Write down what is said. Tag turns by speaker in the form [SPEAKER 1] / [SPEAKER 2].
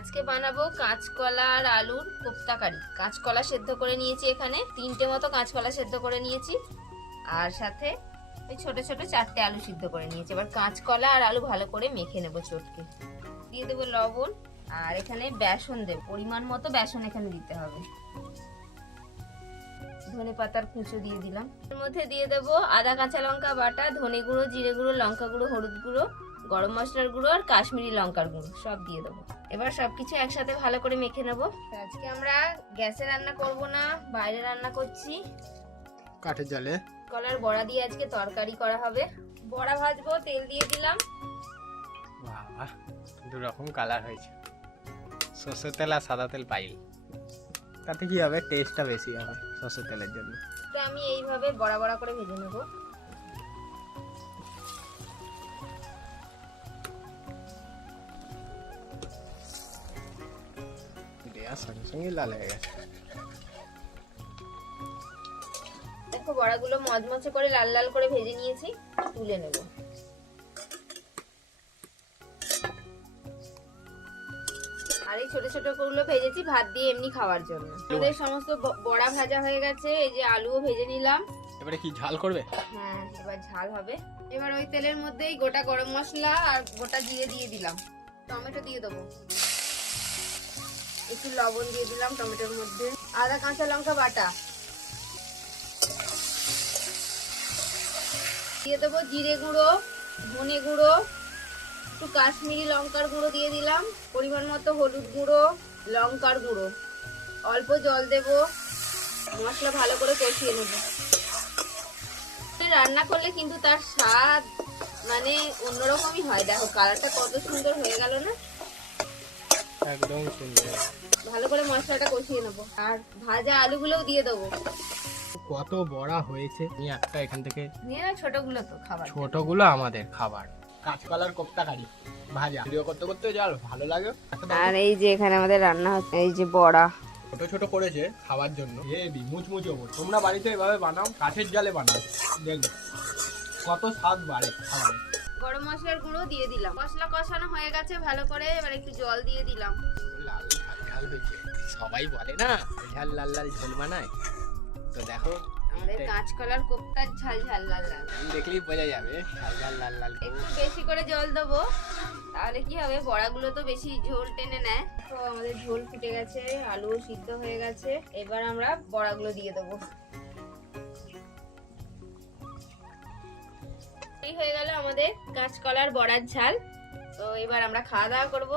[SPEAKER 1] আজকে বানাবো কাঁচকলা আর আলুর কোপ্তা কারি কাঁচকলা সেদ্ধ করে নিয়েছি এখানে, তিনটে মতো কাঁচকলা সেদ্ধ করে নিয়েছি। আর সাথে ওই ছোট ছোট চারটে আলু সিদ্ধ করে নিয়েছি। এবার কাঁচকলা আর আলু ভালো করে মেখে নেব চটকে। দিয়ে দেবো লবণ, আর এখানে বেসন দেবো। পরিমাণ মতো বেসন এখানে দিতে হবে। ধনে পাতার কুঁচো দিয়ে দিলাম। এর মধ্যে দিয়ে দেবো আদা, কাঁচা লঙ্কা বাটা, ধনে গুঁড়ো, জিরে গুঁড়ো, লঙ্কা গুঁড়ো, হলুদ গুঁড়ো গরম মশলার গুঁড়ো আর কাশ্মীরি লঙ্কার গুঁড়ো সব দিয়ে দেবো। এবার সবকিছু একসাথে ভালো করে মেখে নেব। আজকে আমরা গ্যাসে রান্না করব না বাইরে রান্না করছি।
[SPEAKER 2] কাঠের জালে।
[SPEAKER 1] কলার বড়া দিয়ে আজকে তরকারি করা হবে। বড়া ভাজবো তেল দিয়ে দিলাম।
[SPEAKER 2] বাবা দু রকম কালার হয়েছে। সর্ষের তেল আর সাদা তেল পাইল। তাতে কি হবে? টেস্টটা বেশি হবে সর্ষের তেলের জন্য।
[SPEAKER 1] তো আমি এইভাবে বড়া বড়া করে ভেজে নেব।
[SPEAKER 2] দেওয়ার সঙ্গে সঙ্গে লাল হয়ে গেছে।
[SPEAKER 1] দেখো বড়াগুলো মচমচে করে লাল লাল করে ভেজে নিয়েছি তুলে নেব। আর এই ছোট ছোটগুলো ভেজেছি ভাত দিয়ে এমনি খাওয়ার জন্য। আমাদের সমস্ত বড়া ভাজা হয়ে গেছে এই যে আলুও ভেজে নিলাম।
[SPEAKER 2] এবারে কি ঝাল করবে?
[SPEAKER 1] হ্যাঁ এবার ঝাল হবে। এবার ওই তেলের মধ্যেই গোটা গরম মশলা আর গোটা জিরে দিয়ে দিলাম। টমেটো দিয়ে দেবো। একটু লবণ দিয়ে দিলাম টমেটোর মধ্যে। আদা, কাঁচা লঙ্কা বাটা। দিয়ে দেবো জিরে গুঁড়ো, ধনে গুঁড়ো, একটু কাশ্মীরি লঙ্কার গুঁড়ো দিয়ে দিলাম। পরিমাণ মতো হলুদ গুঁড়ো, লঙ্কার গুঁড়ো। অল্প জল দেবো। মশলা ভালো করে কষিয়ে নেব। রান্না করলে কিন্তু তার স্বাদ মানে অন্যরকমই হয়। দেখো, কালারটা কত সুন্দর হয়ে গেল না?
[SPEAKER 2] একদম সুন্দর।
[SPEAKER 1] ভালো করে মশলাটা কষিয়ে নেব। আর ভাজা আলুগুলোও দিয়ে দেবো।
[SPEAKER 2] কত বড়া হয়েছে? আমি একটা এখান থেকে
[SPEAKER 1] নিয়ে না ছোটগুলো তো খাবার।
[SPEAKER 2] ছোটগুলো আমাদের খাবার। কাঁচকলার কোপ্তা কারি ভাজা। ভিডিও করতে করতে যাও ভালো লাগে।
[SPEAKER 1] আর এই যে এখানে আমাদের রান্না হচ্ছে এই যে বড়া।
[SPEAKER 2] ছোট ছোট করেছে খাওয়ার জন্য। হেবি মুচমুচে ওপর তোমরা বাড়িতে এভাবে বানাও কাঠের জালে বানাও। দেখবে কত স্বাদ বাড়ে খাবারে
[SPEAKER 1] দিয়ে দিলাম। মশলা কষানো হয়ে গেছে ভালো করে এবার একটু জল দিয়ে দিলাম।
[SPEAKER 2] লাল ঝাল ঝাল হয়েছে। সবাই বলে না ঝাল লাল লাল ঝোল বানায়। তো দেখো
[SPEAKER 1] আমাদের কাঁচকলার কোপ্তার ঝাল ঝাল লাল লাল।
[SPEAKER 2] দেখলেই বোঝা যাবে ঝাল ঝাল লাল লাল
[SPEAKER 1] একটু বেশি করে জল দেবো তাহলে কি হবে বড়াগুলো তো বেশি ঝোল টেনে নেয়। তো আমাদের ঝোল ফুটে গেছে আলুও সিদ্ধ হয়ে গেছে। এবার আমরা বড়াগুলো দিয়ে দেবো। এই হয়ে গেল আমাদের কাঁচকলার বড়ার ঝাল। তো এবার আমরা খাওয়া দাওয়া করব।